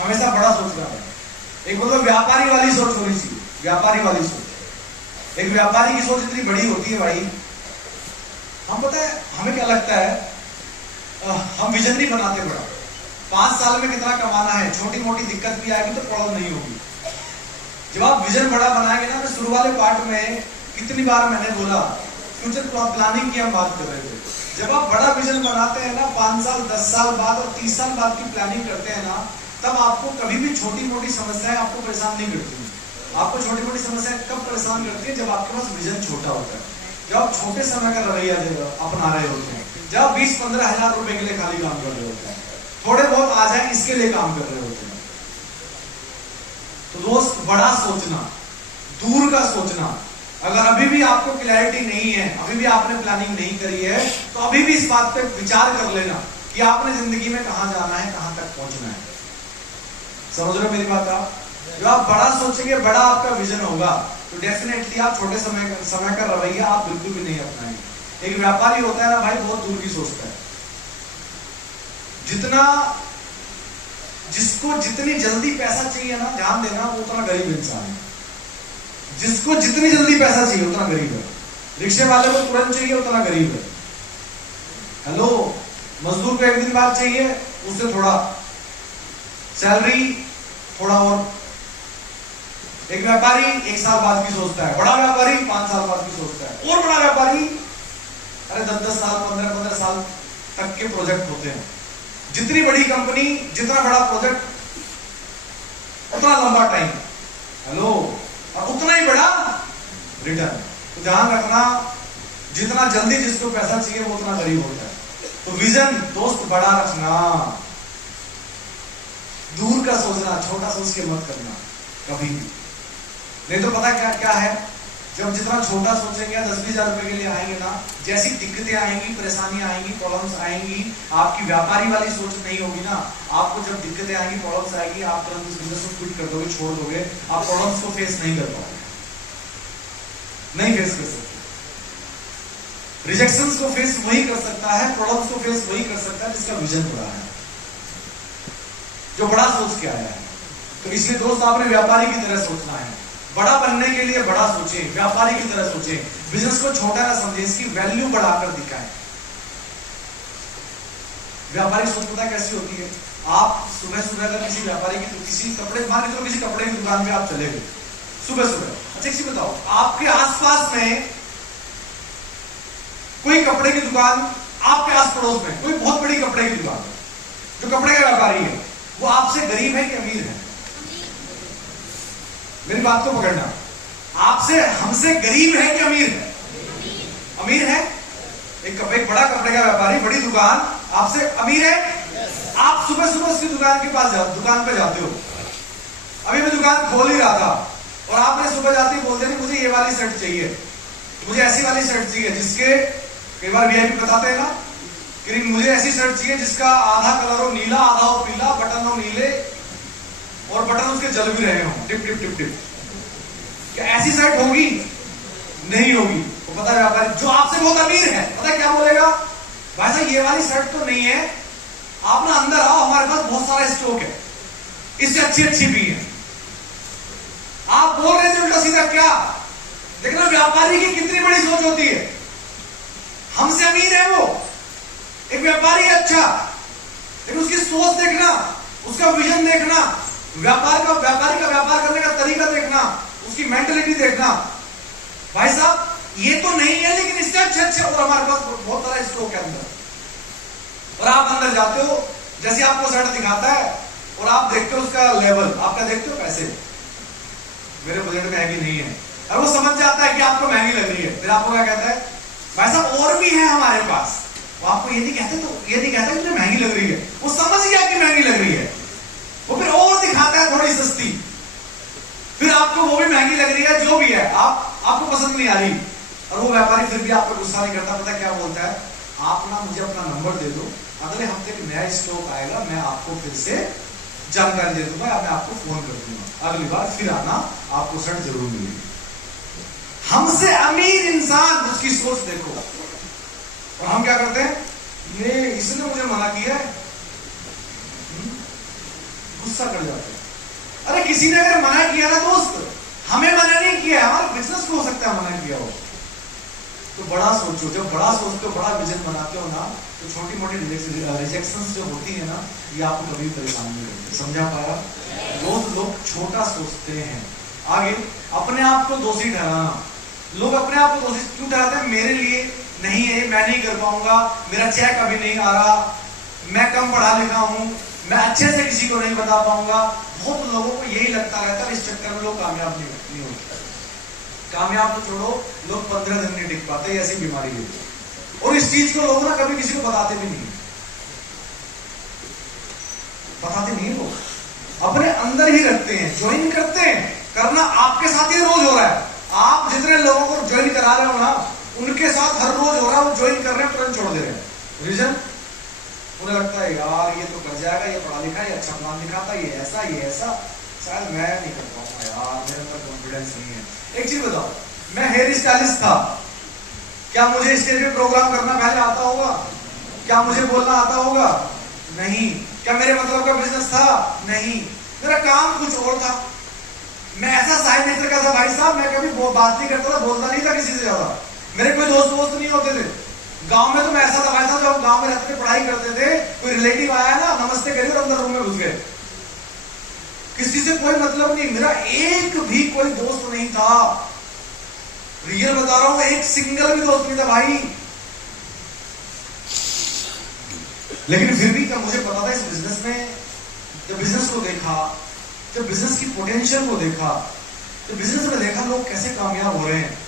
हमेशा बड़ा सोचना है। एक मतलब व्यापारी वाली सोच होनी चाहिए, व्यापारी वाली सोच। एक व्यापारी की सोच इतनी बड़ी होती है भाई, हम पता है हमें क्या लगता है, हम विजन नहीं बनाते बड़ा। 5 साल में कितना कमाना है, छोटी मोटी दिक्कत भी आएगी तो प्रॉब्लम नहीं होगी। जब आप विजन बड़ा बनाएंगे ना, मैं शुरू वाले पार्ट में कितनी बार मैंने बोला फ्यूचर प्लानिंग की हम बात कर रहे थे। जब आप बड़ा विजन बनाते हैं ना, 5 साल 10 साल बाद और 30 साल बाद की प्लानिंग करते हैं ना, तब आपको कभी भी छोटी मोटी समस्याएं आपको परेशान नहीं करती। आपको छोटी मोटी समस्याएं कब परेशान करती है, जब आपके पास विजन छोटा होता है, जब आप छोटे समय का रवैया अपना रहे होते हैं, जब आप 20-15 हजार रुपए के लिए खाली काम कर रहे होते हैं, थोड़े बहुत आ जाए इसके लिए काम कर रहे होते हैं। तो दोस्त, बड़ा सोचना, दूर का सोचना। अगर अभी भी आपको क्लैरिटी नहीं है, अभी भी आपने प्लानिंग नहीं करी है, तो अभी भी इस बात पे विचार कर लेना कि आपने जिंदगी में कहां जाना है, कहां तक पहुंचना है। समझ रहे हो मेरी बात आप? जो आप बड़ा सोचेंगे, बड़ा आपका विजन होगा, तो डेफिनेटली आप छोटे समय का रवैया आप बिल्कुल भी नहीं अपनाएंगे। एक व्यापारी होता है ना भाई, बहुत दूर की सोचता है। जिसको जितनी जल्दी पैसा चाहिए ना, ध्यान देना, वो उतना गरीब इंसान है। जिसको जितनी जल्दी पैसा चाहिए उतना गरीब है। रिक्शे वाले को तुरंत चाहिए उतना गरीब है। हेलो, मजदूर को एक दिन बाद चाहिए, उससे थोड़ा सैलरी थोड़ा और। एक व्यापारी 1 साल बाद की सोचता है, बड़ा व्यापारी 5 साल बाद की सोचता है, और बड़ा व्यापारी अरे 10-10 साल 15-15 साल तक के प्रोजेक्ट होते हैं। जितनी बड़ी कंपनी, जितना बड़ा प्रोजेक्ट, उतना लंबा टाइम। हेलो, और उतना ही बड़ा रिटर्न। तो ध्यान रखना, जितना जल्दी जिसको पैसा चाहिए वो उतना गरीब होता है। तो विजन दोस्त बड़ा रखना, दूर का सोचना, छोटा सोच के मत करना कभी भी। नहीं तो पता क्या क्या है, जब जितना छोटा सोचेंगे, 10-20 हजार रुपए के लिए आएंगे ना, जैसी दिक्कतें आएंगी, परेशानियां आएंगी, प्रॉब्लम्स आएंगी, आपकी व्यापारी वाली सोच नहीं होगी ना, आपको जब दिक्कतें आएंगी, प्रॉब्लम्स आएगी, आप तुरंत उस बिजनेस को क्विट कर दोगे, छोड़ दोगे। आप प्रॉब्लम्स को फेस नहीं कर पाओगे, नहीं फेस कर सकते। रिजेक्शंस को फेस वही कर सकता है, प्रॉब्लम्स को फेस वही कर सकता है जिसका विजन बड़ा है, जो बड़ा सोच के आया है। तो इसलिए दोस्त, आपने व्यापारी की तरह सोचना है। बड़ा बनने के लिए बड़ा सोचें, व्यापारी की तरह सोचें। बिजनेस को छोटा ना समझें, इसकी वैल्यू बढ़ाकर दिखाएं। व्यापारी सोच पता कैसी होती है? आप सुबह सुबह अगर किसी व्यापारी की, तो किसी कपड़े, मान लीजिए किसी कपड़े की दुकान पे आप चले गए सुबह सुबह। अच्छा एक बताओ, आपके आसपास में कोई कपड़े की दुकान, आपके आस पड़ोस में कोई बहुत बड़ी कपड़े की दुकान, जो कपड़े का व्यापारी है, वो आपसे गरीब है कि अमीर है? मेरी बात को पकड़ना, आपसे, हमसे गरीब है कि अमीर है? अमीर है। एक बड़ा कपड़े का व्यापारी, बड़ी दुकान, आपसे अमीर है। आप सुबह सुबह उसकी दुकान के पास दुकान पे जाते हो। अभी मैं दुकान खोल ही रहा था और आपने सुबह जाते ही बोलते नहीं, मुझे ये वाली शर्ट चाहिए, मुझे ऐसी वाली शर्ट चाहिए जिसके, कई बार वीआईपी बताते हैं ना कि मुझे ऐसी शर्ट चाहिए जिसका आधा कलर हो नीला, आधा हो पीला, बटन हो नीले और बटन उसके जल भी रहे हो, टिप टिप टिप टिप। क्या ऐसी शर्ट होगी? नहीं होगी। तो पता है व्यापारी जो आपसे बहुत अमीर है, पता क्या बोलेगा? भाई साहब ये वाली शर्ट तो नहीं है, आप ना अंदर आओ, हमारे पास बहुत सारा स्टॉक है, इससे अच्छी अच्छी भी है। आप बोल रहे थे उल्टा सीधा क्या? देखना व्यापारी की कितनी बड़ी सोच होती है। हमसे अमीर है वो, एक व्यापारी है अच्छा, लेकिन उसकी सोच देखना, उसका विजन देखना, व्यापारी का व्यापार करने का तरीका देखना, उसकी मेंटलिटी देखना। भाई साहब ये तो नहीं है, लेकिन इससे अच्छे और हमारे पास बहुत सारा स्टॉक है अंदर। और आप अंदर जाते हो, जैसे आपको शर्ट दिखाता है और आप देखते हो उसका लेवल, आपका देखते हो पैसे, मेरे बजट में है कि नहीं है। और वो समझ जाता है कि आपको महंगी लग रही है, फिर आपको क्या कहता है? भाई साहब और भी है हमारे पास। वो आपको ये नहीं कहते, तो ये नहीं कहता कि महंगी लग रही है, वो समझ गया कि महंगी लग रही है, वो फिर और दिखाता है थोड़ी सस्ती, फिर आपको वो भी महंगी लग रही है, जो भी है आपको पसंद नहीं आ रही। और वो व्यापारी फिर भी आप पर गुस्सा नहीं करता, पता क्या बोलता है? आप ना मुझे अपना नंबर दे दो, अगले हफ्ते में नया स्टॉक आएगा, मैं आपको फिर से जानकारी दे दूंगा, मैं आपको फोन कर दूंगा, अगली बार फिर आना, आपको शर्ट जरूर मिलेगी। हमसे अमीर इंसान, उसकी सोच देखो। और हम क्या करते हैं? ये इसने मुझे मना किया है, गुस्सा कर जाते हैं। अरे किसी ने अगर मना किया ना दोस्त, हमें मना नहीं किया, हमारे बिजनेस को हो सकता है मना किया हो। तो बड़ा सोचो, जब बड़ा सोचते हो, बड़ा विजन बनाते हो ना, तो छोटी मोटी रिजेक्शंस जो होती है ना, ये आपको कभी परेशान नहीं करती। समझा पाया? बहुत लोग छोटा सोचते हैं। आगे, अपने आप को दोषी ठहराना। लोग अपने आप को दोषी क्यों ठहराते हैं? मेरे लिए नहीं है, मैं नहीं कर पाऊंगा, मेरा चेक अभी नहीं आ रहा, मैं कम पढ़ा लिखा हूं, मैं अच्छे से किसी को नहीं बता पाऊंगा। बहुत लोगों को यही लगता रहता है, इस चक्कर में लोग कामयाब नहीं होते। कामयाब तो छोड़ो, लोग 15 दिन नहीं टिक पाते, ऐसी बीमारी है। और इस चीज को लोग ना कभी किसी को बताते भी नहीं, बताते नहीं लोग, अपने अंदर ही रखते हैं, ज्वाइन करते हैं। करना आपके साथ ही रोज हो रहा है। आप जितने लोगों को ज्वाइन करा रहे हो ना, उनके साथ हर रोज हो रहा है, वो ज्वाइन कर रहे हैं, तुरंत छोड़ दे रहे हैं। रीजन, उन्हें लगता है यार ये तो कर जाएगा, ये पढ़ा लिखा, ये अच्छा प्लान दिखाता, ये ऐसा, शायद मैं नहीं कर पाऊंगा यार, मेरे अंदर कॉन्फिडेंस नहीं है। एक चीज बताओ, मैं हेयर स्टाइलिस्ट था, क्या मुझे स्टेज पे प्रोग्राम करना पहले आता होगा? क्या मुझे बोलना आता होगा? नहीं। क्या मेरे मतलब का बिजनेस था? नहीं। मेरा काम कुछ और था। मैं ऐसा साइड नेचर का था भाई साहब, मैं कभी बात नहीं करता था, बोलता नहीं था किसी से ज्यादा। मेरे कोई दोस्त नहीं होते थे। गांव में तो मैं ऐसा था भाई साहब, जब गांव में रहते थे, पढ़ाई करते थे, कोई रिलेटिव आया ना, नमस्ते करिए और अंदर रूम में घुस गए। किसी से कोई मतलब नहीं, मेरा एक भी कोई दोस्त नहीं था। रियल बता रहा हूं, एक सिंगल भी दोस्त नहीं था भाई। लेकिन फिर भी जब मुझे पता था इस बिजनेस में, जब बिजनेस को देखा, जब बिजनेस की पोटेंशियल को देखा, जब बिजनेस में देखा लोग कैसे कामयाब हो रहे हैं,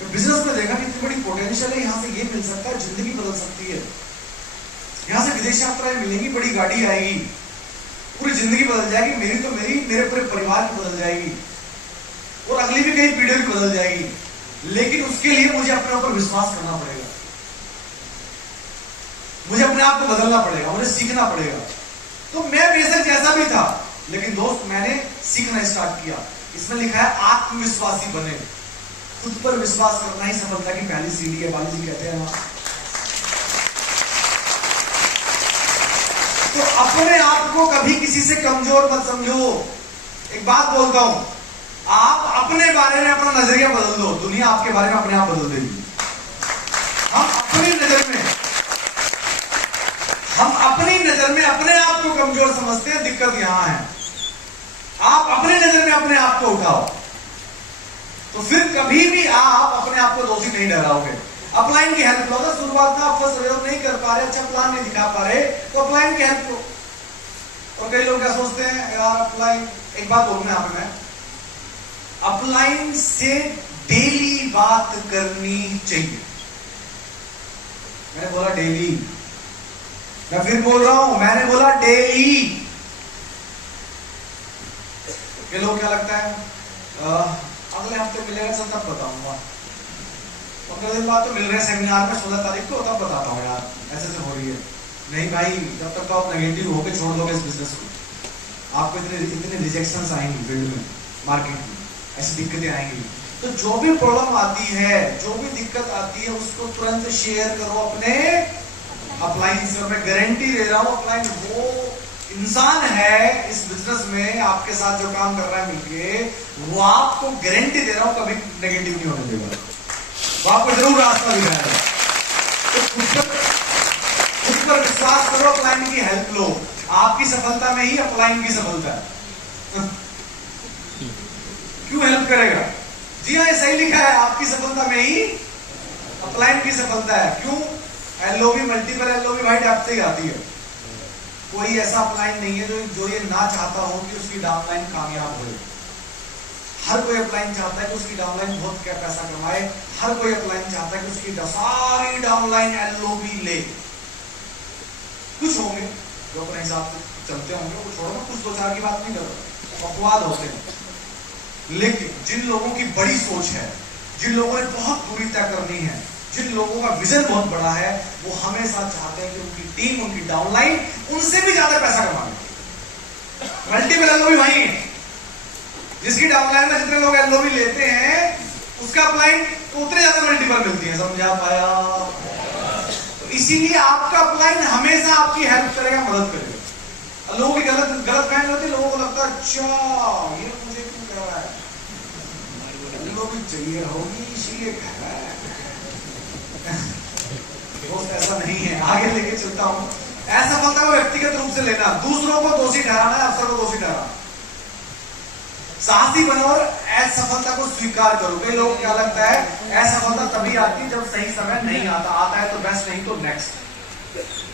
जब बिजनेस में देखा कि इतनी बड़ी पोटेंशियल है, यहां से ये मिल सकता है, जिंदगी बदल सकती है, यहां से विदेश यात्राएं मिलेंगी, बड़ी गाड़ी आएगी, पूरी जिंदगी बदल जाएगी, मेरी तो मेरे पूरे परिवार की बदल जाएगी, और अगली भी कई पीढ़ियों की बदल जाएगी। लेकिन उसके लिए मुझे अपने ऊपर विश्वास करना पड़ेगा, मुझे अपने आप को बदलना पड़ेगा, मुझे सीखना पड़ेगा। तो मैं बेशक जैसा भी था, लेकिन दोस्त मैंने सीखना स्टार्ट किया। इसमें लिखा है आत्मविश्वासी बने। खुद पर विश्वास करना ही सफलता की पहली सीढ़ी है, बाली जी कहते हैं ना। तो अपने आप को कभी किसी से कमजोर मत समझो। एक बात बोलता हूं, आप अपने बारे में अपना नजरिया बदल दो, दुनिया आपके बारे में अपने आप बदल देगी। हम अपनी नजर में अपने आप को कमजोर समझते हैं, दिक्कत यहां है। आप अपनी नजर में अपने आप को उठाओ, तो फिर कभी भी आप अपने आप को दोषी नहीं ठहराओगे। अपलाइन की हेल्प लो ना, शुरुआत में आप फंस रहे हो, नहीं कर पा रहे, अच्छा प्लान नहीं दिखा पा रहे, तो अपलाइन की हेल्प लो। और कई लोग क्या सोचते हैं, यार अपलाइन, एक बात बोलूं यहां पे मैं, अपलाइन से डेली बात करनी चाहिए। मैंने बोला डेली, मैं फिर बोल रहा हूं, मैंने बोला डेली। ये लोग क्या लगता है, अगले हफ्ते मिलेगा सर तब बताऊंगा, 15 दिन बाद तो मिल रहे हैं सेमिनार में 16 तारीख को, तब बताता हूँ यार, ऐसे से हो रही है। नहीं भाई, जब तक तो आप नेगेटिव होकर छोड़ दोगे इस बिजनेस को, आपको इतने रिजेक्शंस आएंगी फील्ड में, मार्केट में, ऐसी दिक्कतें आएंगी। तो जो भी प्रॉब्लम आती है, जो भी दिक्कत आती है, उसको तुरंत शेयर करो अपने अपलाइन से। मैं गारंटी दे रहा हूं, अपलाइन वो इंसान है इस बिजनेस में आपके साथ जो काम कर रहा है मिलके, वो आपको गारंटी दे रहा हूं कभी नेगेटिव नहीं होने देगा, वो आपको जरूर रास्ता दिखाएगा। तो खुद पर विश्वास करो, अपलाइन की हेल्प लो। आपकी सफलता में ही अपलाइन की सफलता है। क्यों हेल्प करेगा? जी हाँ, ये सही लिखा है, आपकी सफलता में ही अपलाइन की सफलता है। क्यों? एलओबी, मल्टीपल एलओबी भाई डेप्थ से ही आती है। कोई ऐसा अपलाइन नहीं है जो ये ना चाहता हो कि उसकी डाउनलाइन कामयाब हो। हर कोई अपलाइन चाहता है कि उसकी डाउनलाइन बहुत क्या पैसा कमाए, हर कोई अपलाइन चाहता है कि उसकी सारी डाउनलाइन एलओबी ले। कुछ होंगे जो अपने हिसाब से चलते होंगे, वो छोड़ो ना, कुछ दो चार की बात नहीं कर रहा, अपवाद होते हैं। लेकिन जिन लोगों की बड़ी सोच है, जिन लोगों ने बहुत दूरी तय करनी है, जिन लोगों का विजन बहुत बड़ा है, वो हमेशा चाहते हैं कि उनकी टीम, उनकी डाउनलाइन उनसे भी ज्यादा पैसा कमाए। मल्टीपल एलओबी वही है, जिसकी डाउनलाइन में जितने लोग एलओबी लेते हैं, उसका अपलाइन तो उतने ज्यादा मल्टीपल मिलती है। समझा पाया? तो इसीलिए आपका अपलाइन हमेशा आपकी हेल्प करेगा, मदद करेगा। लोगों की गलत गलत फहमी होती है, लोगों को लगता है अच्छा ये मुझे क्यों कह रहा है, लोग भी चाहिए होगी इसलिए कह रहा है। दोस्त ऐसा नहीं है, आगे लेके चलता हूं। असफलता को व्यक्तिगत रूप से लेना, दूसरों को दोषी ठहराना है, अफसर को दोषी ठहराना। साहसी बनो और असफलता को स्वीकार करो। कई लोगों को क्या लगता है असफलता तभी आती है जब सही समय नहीं आता, आता है तो बेस्ट, नहीं तो नेक्स्ट।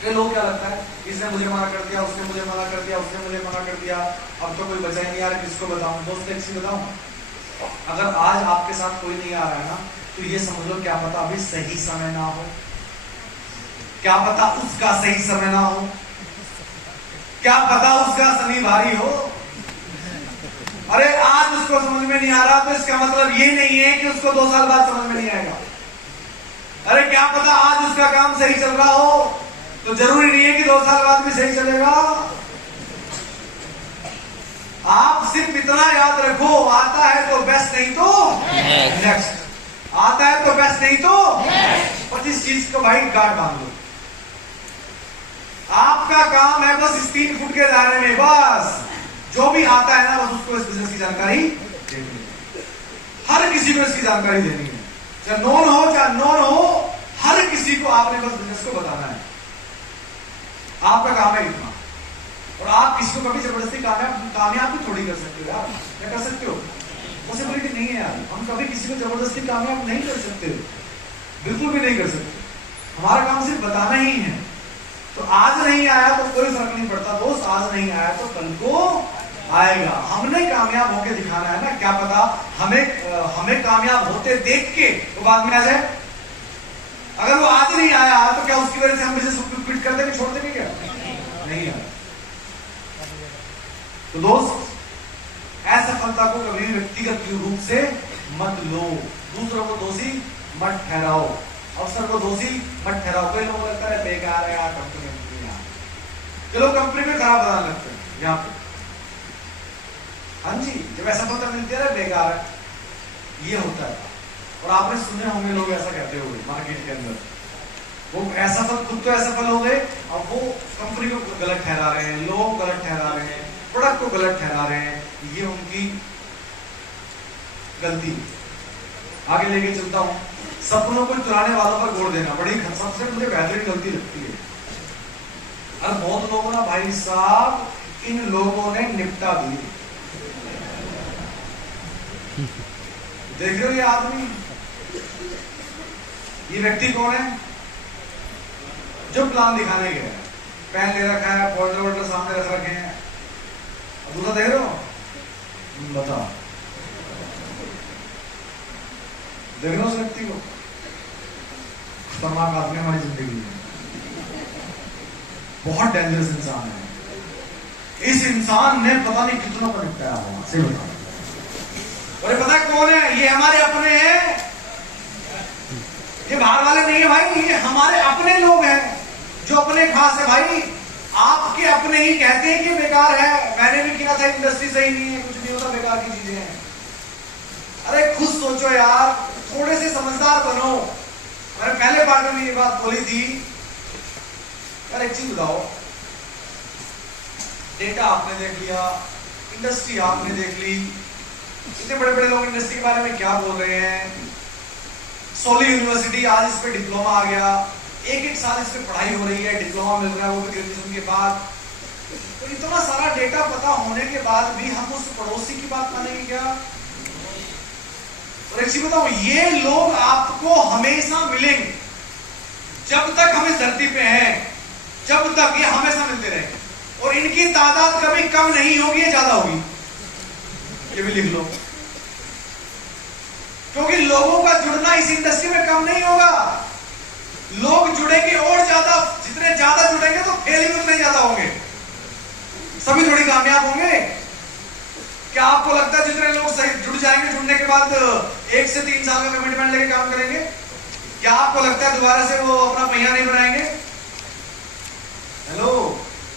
कई लोग क्या लगता है इसने मुझे मना कर दिया, उसने मुझे मना कर दिया, उसने मुझे मना कर दिया, अब तो कोई बचा ही नहीं यार, किसको बताऊं। दोस्त एक चीज बताऊं, अगर आज आपके साथ कोई नहीं आ रहा है ना, तो ये समझ लो क्या पता अभी सही समय ना हो, क्या पता उसका सही समय ना हो, क्या पता उसका शनि भारी हो। अरे आज उसको समझ में नहीं आ रहा तो इसका मतलब ये नहीं है कि उसको 2 साल बाद समझ में नहीं आएगा। अरे क्या पता आज उसका काम सही चल रहा हो तो जरूरी नहीं है कि 2 साल बाद भी सही चलेगा। आप सिर्फ इतना याद रखो, आता है तो बेस्ट, नहीं तो नेक्स्ट। आता है तो बेस्ट, नहीं तो पर इस चीज को भाई गार्ड बांध लो। आपका काम है बस इस 3 फुट के दायरे में, बस जो भी आता है ना बस उसको इस बिजनेस की जानकारी देनी है। हर किसी को इसकी जानकारी देनी है, चाहे नॉन हो चाहे नॉन हो, हर किसी को आपने बस बिजनेस को बताना है। आपका काम है इतना। और आप किसी को कभी जबरदस्ती कामयाब भी थोड़ी कर सकते हो यार, क्या कर सकते हो? पॉसिबिलिटी नहीं है यार, हम कभी किसी को जबरदस्ती कामयाब नहीं कर सकते, बिल्कुल भी नहीं कर सकते। हमारा काम सिर्फ बताना ही है। तो आज नहीं आया तो कोई फर्क नहीं पड़ता दोस्त, आज नहीं आया तो कल को आएगा। हमने कामयाब होके दिखाना है ना, क्या पता हमें कामयाब होते देख के वो बाद में आ जाए। अगर वो आज नहीं आया तो क्या उसकी वजह से हम बिजनेस क्विट कर देंगे, छोड़ देंगे? क्या नहीं आया तो दोस्त असफलता को कभी व्यक्तिगत रूप से मत लो, दूसरों को दोषी मत ठहराओ, अफसर को दोषी मत ठहराओ। कई लोगों को लगता है बेकार है यार कंपनी, चलो कंपनी में खराब बनाने लगते हैं यहाँ पे। हाँ जी, जब असफलता मिलती है बेकार है, ये होता है। और आपने सुने होंगे लोग ऐसा कहते हुए मार्केट के अंदर, वो असफल, खुद तो असफल हो गए, अब वो कंपनी को गलत ठहरा रहे हैं, लोगों को गलत ठहरा रहे हैं, प्रोडक्ट को गलत ठहरा रहे हैं। ये उनकी गलती। आगे लेके चलता हूं, सपनों को चुराने वालों पर जोर देना बड़ी सबसे मुझे बेहतरीन गलती लगती है। और बहुत लोगों ना भाई साहब, इन लोगों ने निपटा दिए। देख रहे हो ये आदमी, ये व्यक्ति कौन है? जो प्लान दिखाने गया, पेन ले रखा है, फोल्डर वोल्डर सामने रख रखे हैं, दूसरा देख रहे हो? बताओ, देख रहे हो उस व्यक्ति को? खतरनाक आदमी हमारी जिंदगी में, बहुत डेंजरस इंसान है। इस इंसान ने पता नहीं कितना को निपटाया होगा, सही बताओ। और पता है कौन है? ये हमारे अपने हैं, ये बाहर वाले नहीं है भाई, ये हमारे अपने लोग हैं जो अपने खास है भाई। आपके अपने ही कहते हैं कि बेकार है, मैंने भी किया था, इंडस्ट्री सही नहीं है, कुछ नहीं होता, बेकार की चीजें हैं। अरे खुद सोचो यार, थोड़े से समझदार बनो। मैंने पहले पार्ट में ये बात बोली थी यार, एक चीज बताओ, डेटा आपने देख लिया, इंडस्ट्री आपने देख ली, इतने बड़े बड़े लोग इंडस्ट्री के बारे में क्या बोल रहे हैं। सोली यूनिवर्सिटी आज इस पे डिप्लोमा आ गया, एक साल इस पे पढ़ाई हो रही है, डिप्लोमा मिल रहा है, वो भी ग्रेजुएशन के बाद। तो इतना सारा डेटा पता होने के बाद भी हम उस पड़ोसी की बात मानेंगे क्या? और एक चीज बताओ, ये लोग आपको हमेशा मिलेंगे जब तक हम इस धरती पे हैं, जब तक ये हमेशा मिलते रहेंगे। और इनकी तादाद कभी कम नहीं होगी, ये ज्यादा होगी, ये भी लिख लो। क्योंकि लोगों का जुड़ना इस इंडस्ट्री में कम नहीं होगा, लोग जुड़ेंगे और ज्यादा, जितने ज्यादा जुड़ेंगे तो फेल भी उतने ज्यादा होंगे, सभी थोड़ी कामयाब होंगे। क्या आपको लगता है जितने लोग सही जुड़ जाएंगे, जुड़ने के बाद 1 से 3 साल का कमिटमेंट लेके काम करेंगे, क्या आपको लगता है दोबारा से वो अपना पहिया नहीं बनाएंगे? हेलो,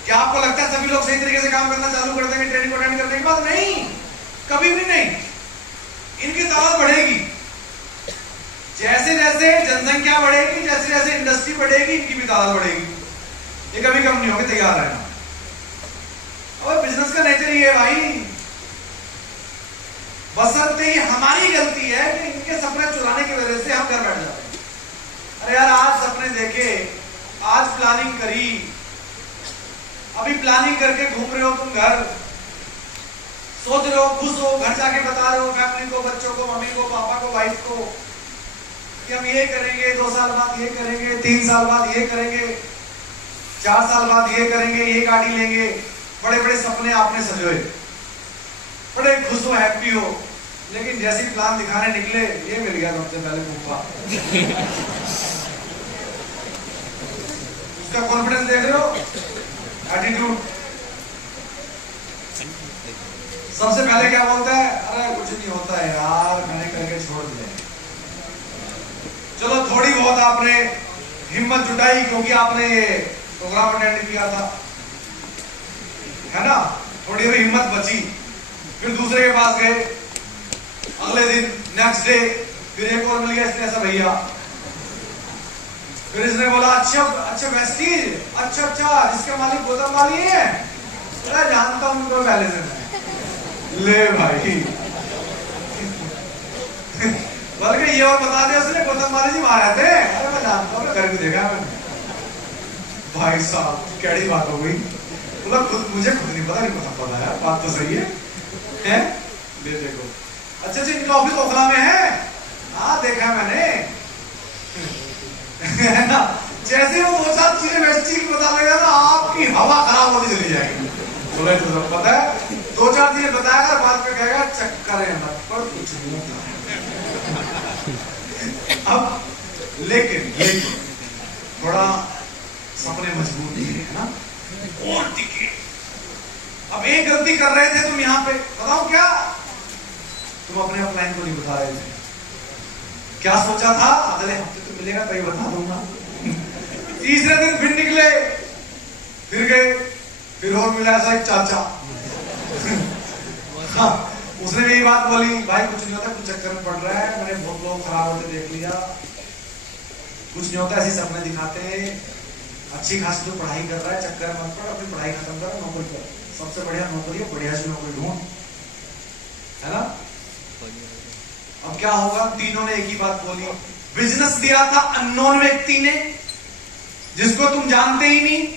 क्या आपको लगता है सभी लोग सही तरीके से काम करना चालू कर देंगे ट्रेनिंग अटेंड करने के बाद? नहीं, कभी भी नहीं। इनकी तादाद बढ़ेगी, जैसे जैसे जनसंख्या बढ़ेगी, जैसे जैसे इंडस्ट्री बढ़ेगी, इनकी भी तादाद बढ़ेगी, ये कभी कम नहीं होगी, तैयार रहना। और बिजनेस का नेचर ही है भाई। बशर्ते ये हमारी गलती है कि इनके सपने चुराने की वजह से हम घर बैठ जाते हैं। अरे यार आज सपने देखे, आज प्लानिंग करी, अभी प्लानिंग करके घूम रहे हो तुम घर, सोच रहे हो, खुश हो, घर जाके बता रहे हो फैमिली को, बच्चों को, मम्मी को, पापा को, वाइफ को कि हम ये करेंगे, 2 साल बाद ये करेंगे, 3 साल बाद ये करेंगे, 4 साल बाद ये करेंगे, ये गाड़ी लेंगे। बड़े बड़े सपने आपने सजोए, बड़े खुश हो, हैप्पी हो, लेकिन जैसे ही प्लान दिखाने निकले ये मिल गया सबसे पहले फूफा। उसका कॉन्फिडेंस देख रहे हो, एटीट्यूड। सबसे पहले क्या बोलता है, अरे कुछ नहीं होता है यार, मैंने करके छोड़ दिया। चलो थोड़ी बहुत आपने हिम्मत जुटाई क्योंकि आपने ये प्रोग्राम अटेंड किया था, है ना, थोड़ी भी हिम्मत बची। फिर दूसरे के पास गए, अगले दिन नेक्स्ट डे फिर एक और मिल गया, इसने ऐसा भैया, फिर इसने बोला अच्छा अच्छा वेस्टीज, अच्छा अच्छा जिसके मालिक गौतम वाली है, अरे जानता हूं उनको पहले से। ले भाई बल्कि ये और बता दिया उसने, गौतम वाली जी वहां रहते हैं, अरे मैं जानता हूँ, घर भी देखा मैंने। भाई साहब कैडी बात हो गई, बोला मुझे खुद नहीं पता, नहीं पता यार, बात तो सही है? ले देखो, अच्छा अच्छा इनका ऑफिस ओखला में है, हाँ देखा है मैंने, है ना। जैसे वो 2-4 चीजें वेस्टी की बता देगा ना, आपकी हवा खराब होती चली जाएगी। बोले तो सब पता है, 2-4 चीजें बताएगा, बाद में कहेगा चक्कर है मत पर कुछ नहीं था। अब लेकिन थोड़ा सपने मजबूत है ना, और टिके। अब एक गलती कर रहे थे तुम यहाँ पे, बताओ क्या, तुम अपने अपलाइन को नहीं बता रहे थे। क्या सोचा था, अगले हफ्ते तो मिलेगा तभी बता दूंगा। तीसरे दिन फिर निकले, फिर गए, फिर और मिला ऐसा एक चाचा। हाँ, उसने भी यही बात बोली, भाई कुछ नहीं होता, कुछ चक्कर में पड़ रहा है, मैंने बहुत लोग खराब होते देख लिया, कुछ नहीं होता, ऐसे सपने दिखाते हैं, अच्छी खासी तो पढ़ाई कर रहा है, चक्कर मत पड़, अपनी पढ़ाई खत्म कर, नौकरी कर, सबसे बढ़िया नौकरी है, बढ़िया सी नौकरी ढूंढ, है ना। अब क्या होगा, तीनों ने एक ही बात बोली। बिजनेस दिया था अननोन व्यक्ति ने, जिसको तुम जानते ही नहीं,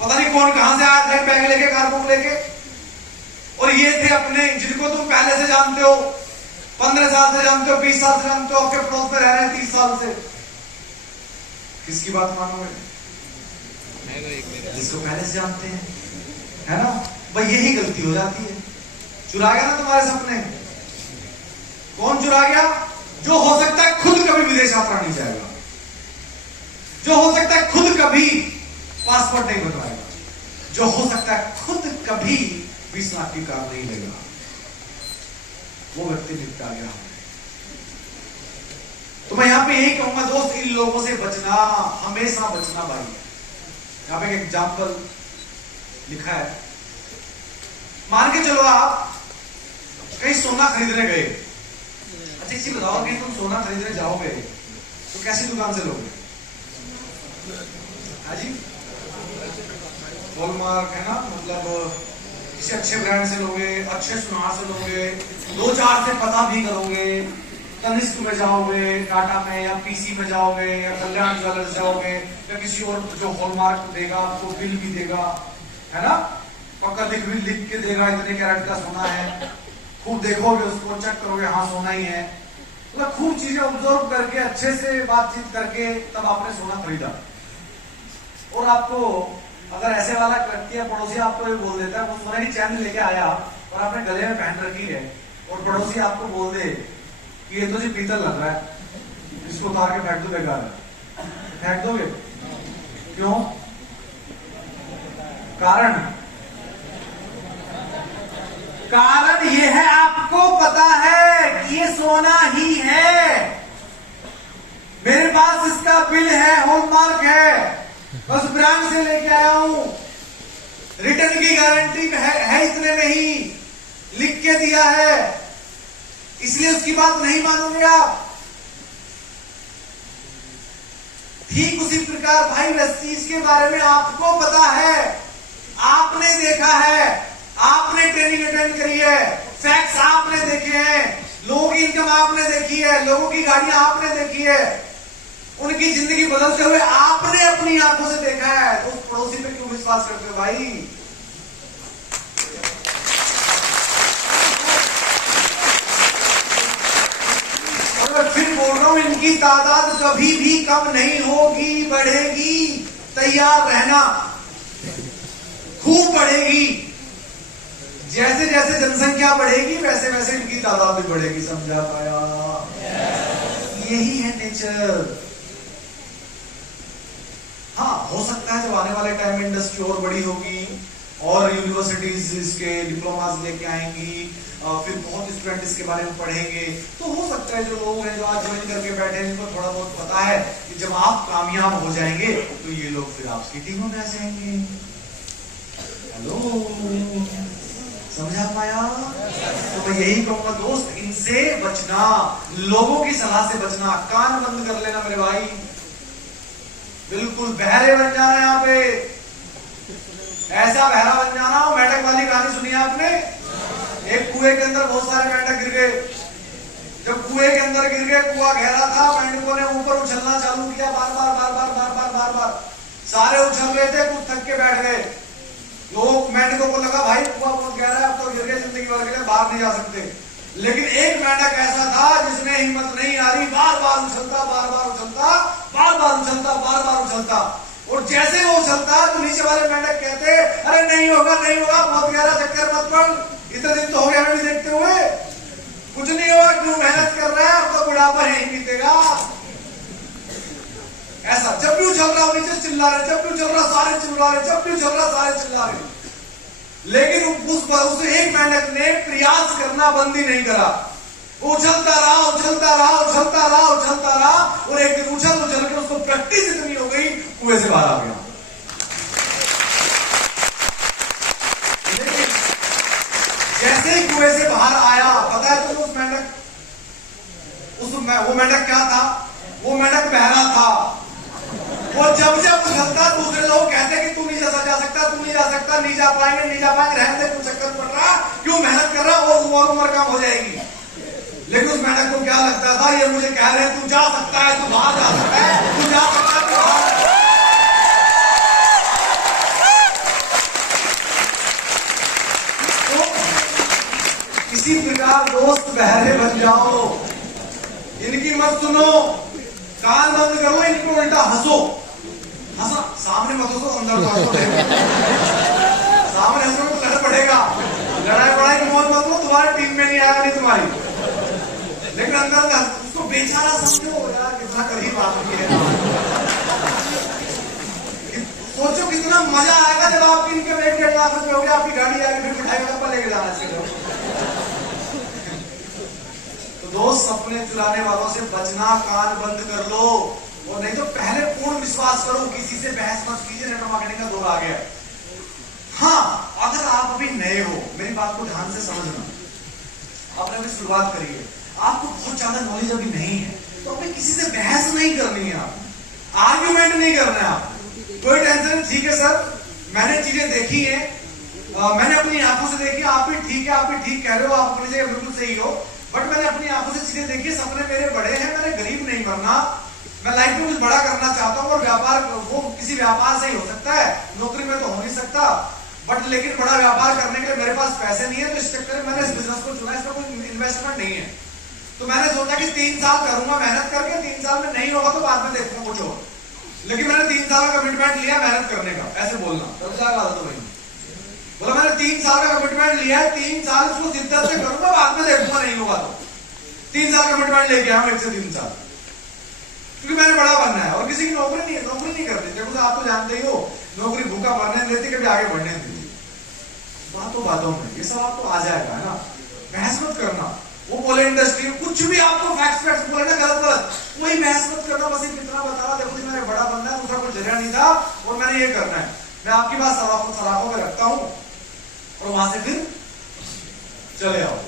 पता नहीं कौन कहां से आया था बैग लेके, कारबुक लेके, और ये थे अपने जिनको तुम पहले से जानते हो, 15 साल से जानते हो, 20 साल से जानते हो, आपके पड़ोस में रह रहे हैं 30 साल से। किसकी बात मानोगे, जिसको पहले से जानते हैं, है ना। भाई यही गलती हो जाती है, चुरा गया ना तुम्हारे सपने। कौन चुरा गया, जो हो सकता है खुद कभी विदेश यात्रा नहीं जाएगा, जो हो सकता है खुद कभी पासपोर्ट नहीं बनवाएगा, जो हो सकता है खुद कभी 20 लाख की कार नहीं लेगा, वो व्यक्ति निपटा गया। तो मैं यहां पे यही कहूंगा दोस्त, इन लोगों से बचना, हमेशा बचना भाई। यहां पे एक एग्जाम्पल लिखा है, मान के चलो आप कहीं सोना खरीदने गए। अच्छा इसी बताओ कि तुम सोना खरीदने जाओगे तो कैसी दुकान से लोगे, हाजी हॉलमार्क, है ना, मतलब किसी अच्छे ब्रांड से लोगे, अच्छे सुनार से लोगे, 2-4 से पता भी करोगे, तनिष्क में जाओगे, टाटा में या पीसी में जाओगे, या कल्याण ज्वेलर्स जाओगे, या किसी और जो हॉलमार्क देगा आपको बिल भी देगा, है ना, पक्का लिख के देगा इतने कैरेट का सोना है, खूब देखोगे उसको, चेक करोगे, हाँ सोना ही है, मतलब खूब चीजें ऑब्जर्व करके, अच्छे से बातचीत करके तब आपने सोना खरीदा। और आपको अगर ऐसे वाला व्यक्ति है पड़ोसी, आपको ये बोल देता है, वो सोने की चैन लेके आया और आपने गले में पहन रखी है, और पड़ोसी आपको बोल दे कि ये तो जी पीतल लग रहा है, इसको उतार के फेंक दो, बेकार है, फेंक दोगे? क्यों? कारण ये है, आपको पता है कि ये सोना ही है, मेरे पास इसका बिल है, हॉलमार्क है, बस ब्रांड से लेके आया हूं, रिटर्न की गारंटी है इतने में ही, लिख के दिया है, इसलिए उसकी बात नहीं मानोगे आप। ठीक उसी प्रकार भाई वेस्टीज के बारे में आपको पता है, आपने देखा है, आपने ट्रेनिंग अटेंड करी है, फैक्ट्स आपने देखे हैं, लोगों की इनकम आपने देखी है, लोगों की गाड़ियां आपने देखी है, उनकी जिंदगी बदलते हुए आपने अपनी आंखों से देखा है। तो उस पड़ोसी पे क्यों विश्वास करते हो भाई? और फिर बोल रहा हूं, इनकी तादाद कभी भी कम नहीं होगी, बढ़ेगी। तैयार रहना, खूब बढ़ेगी। जैसे जैसे जनसंख्या बढ़ेगी वैसे वैसे इनकी तादाद भी बढ़ेगी। समझा पाया? यही है नेचर। हाँ, हो सकता है जब आने वाले टाइम में इंडस्ट्री और बड़ी होगी और यूनिवर्सिटीज इसके डिप्लोमास लेके आएंगी, फिर बहुत स्टूडेंट इसके बारे में पढ़ेंगे, तो हो सकता है जो लोग हैं जो आज ज्वाइन करके बैठे हैं जिनको थोड़ा बहुत पता है कि जब आप कामयाब हो जाएंगे तो ये लोग फिर आपकी टीमों में आ जाएंगे। हेलो, समझा पाया? तो मैं यही कहूंगा दोस्त, इनसे बचना, लोगों की सलाह से बचना। कान बंद कर लेना मेरे भाई, बिल्कुल बहरे बन जाना। यहाँ पे ऐसा बहरा बन जाना। मेंढक वाली कहानी सुनी है आपने? एक कुएं के अंदर बहुत सारे मेंढक गिर गए। जब कुएं के अंदर गिर गए, कुआं गहरा था, मेंढकों ने ऊपर उछलना चालू किया, बार बार बार बार बार बार बार बार। सारे उछल रहे थे, कुछ थक के बैठ गए। लोग, मेंढकों को लगा भाई कुआं बहुत गहरा है, अब तो गिर गए, जिंदगी भर के लिए बाहर नहीं जा सकते। लेकिन एक मेंढक ऐसा था जिसने हिम्मत नहीं हारी, बार बार उछलता, बार बार उछलता, बार बार उछलता, बार बार उछलता। और जैसे वो उछलता तो नीचे वाले मेंढक कहते, अरे नहीं होगा नहीं होगा, बहुत गहरा, चक्कर मत पड़, इतने दिन तो हो गया हमें भी देखते हुए, कुछ नहीं होगा, क्यों मेहनत कर रहा है, अब तो बुढ़ापा यहीं बीतेगा। ऐसा जब भी उछल रहा नीचे चिल्ला रहे, जब भी उछल रहा सारे चिल्ला रहे, जब भी उछल रहा सारे चिल्ला रहे। लेकिन उस एक मेंढक ने प्रयास करना बंद ही नहीं करा, उछलता रहा, उछलता रहा, उछलता रहा, उछलता रहा। और एक दिन उछल उछल के उसको प्रैक्टिस इतनी हो गई, कुएं से बाहर आ गया। लेकिन जैसे ही कुएं से बाहर आया, पता है तुम, वो मेंढक क्या था? वो मेंढक बहरा था। वो जब जब उछलता दूसरे लोग कहते कि तू नहीं जा सकता, तू नहीं जा सकता, नहीं जा पाएंगे, नहीं जा पाएंगे, रहने दे, तू चक्कर पड़ रहा, क्यों मेहनत कर रहा, और उम्र कम हो जाएगी। लेकिन उस मेंढक को क्या लगता था, ये मुझे कह रहे हैं तू जा सकता है, तू बाहर जा सकता है, तू जा सकता है, तू बाहर। तो इसी प्रकार दोस्त बहरे बन जाओ, इनकी मत सुनो, कान बंद करो, इनको उल्टा हंसो। हंसा सामने मत हंसो, अंदर हंसो। सामने हंसो तो लड़ पड़ेगा, लड़ाई बड़ाई की मौत मत लो, तुम्हारी टीम में नहीं आया, नहीं तुम्हारी। लेकिन अंदर उसको बेचारा समझो, यार कितना करीब आदमी है। सोचो कितना मजा आएगा जब आपकी इनके वेट 1.5 लाख रुपए हो गया, आपकी गाड़ी आएगी, फिर मिठाई का डब्बा लेके जाना चाहिए। दोस्त, अपने चुराने वालों से बचना, कान बंद कर लो। और नहीं तो पहले पूर्ण विश्वास करो, किसी से बहस मत कीजिए, नेटवर्क मार्केटिंग का दौर आ गया। हाँ, अगर आप अभी नए हो, मेरी बात को ध्यान से समझना, आपने अभी शुरुआत करी है, आपको बहुत ज्यादा नॉलेज अभी नहीं है, तो अपने किसी से बहस नहीं करनी है, आप आर्ग्यूमेंट नहीं करना है, आप कोई टेंशन नहीं। ठीक है सर, मैंने चीजें देखी है, मैंने अपनी आंखों से देखी, आप भी ठीक है, आप भी ठीक कह रहे हो, आप अपनी जगह बिल्कुल सही हो, बट मैंने अपनी आंखों से चीजें देखी, सपने मेरे बड़े हैं, मैंने गरीब नहीं बनना, मैं लाइफ में कुछ बड़ा करना चाहता हूँ। और व्यापार वो किसी व्यापार से ही हो सकता है, नौकरी में तो हो नहीं सकता, बट लेकिन बड़ा व्यापार करने के लिए मेरे पास पैसे नहीं है, तो इस चक्कर में मैंने इस बिजनेस को चुना, इसमें कोई इन्वेस्टमेंट नहीं है। तो मैंने सोचा कि 3 साल करूंगा मेहनत करके, 3 साल में नहीं होगा तो बाद में देखूंगा कुछ और। लेकिन मैंने 3 साल का कमिटमेंट लिया मेहनत करने का, ऐसे बोलना तो भाई बोला, मैंने 3 साल का कमिटमेंट लिया है, 3 साल उसको शिद्दत से करूंगा, बाद में देखूंगा नहीं होगा तो। 3 साल कमिटमेंट लेके आया हूं, 1 से 3 साल, क्योंकि मैंने बड़ा बनना है। और किसी की नौकरी नहीं करती, देखो आप तो जानते ही हो, नौकरी भूखा मरने देती, कभी आगे बढ़ने देती। बातों में ये सब आपको आ जाएगा, है ना, बहस मत करना। वो बोले इंडस्ट्री कुछ भी आपको फैक्ट्स बोले ना, गलत, वही बहस मत करना, बस कितना बता रहा, देखो मैंने बड़ा बनना है, दूसरा कोई जरिया नहीं था, और मैंने ये करना है, मैं आपकी बात सलाखों में रखता हूं, और वहां से फिर चले आओ।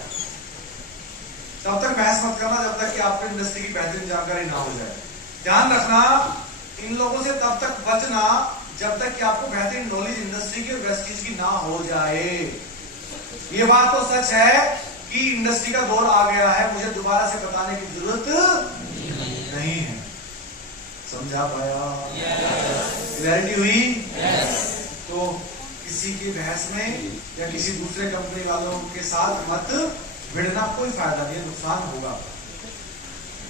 तब तक बहस मत करना जब तक कि आपको इंडस्ट्री की बेहतरीन जानकारी ना हो जाए। ध्यान रखना, इन लोगों से तब तक बचना जब तक कि आपको बेहतरीन नॉलेज इंडस्ट्री की और वेस्टेज की ना हो जाए। ये बात तो सच है कि इंडस्ट्री का दौर आ गया है, मुझे दोबारा से बताने की जरूरत नहीं है। समझा पाया? क्लैरिटी हुई? तो किसी की बहस में या किसी दूसरे कंपनी वालों के साथ मत भिड़ना, कोई फायदा नहीं है, नुकसान होगा।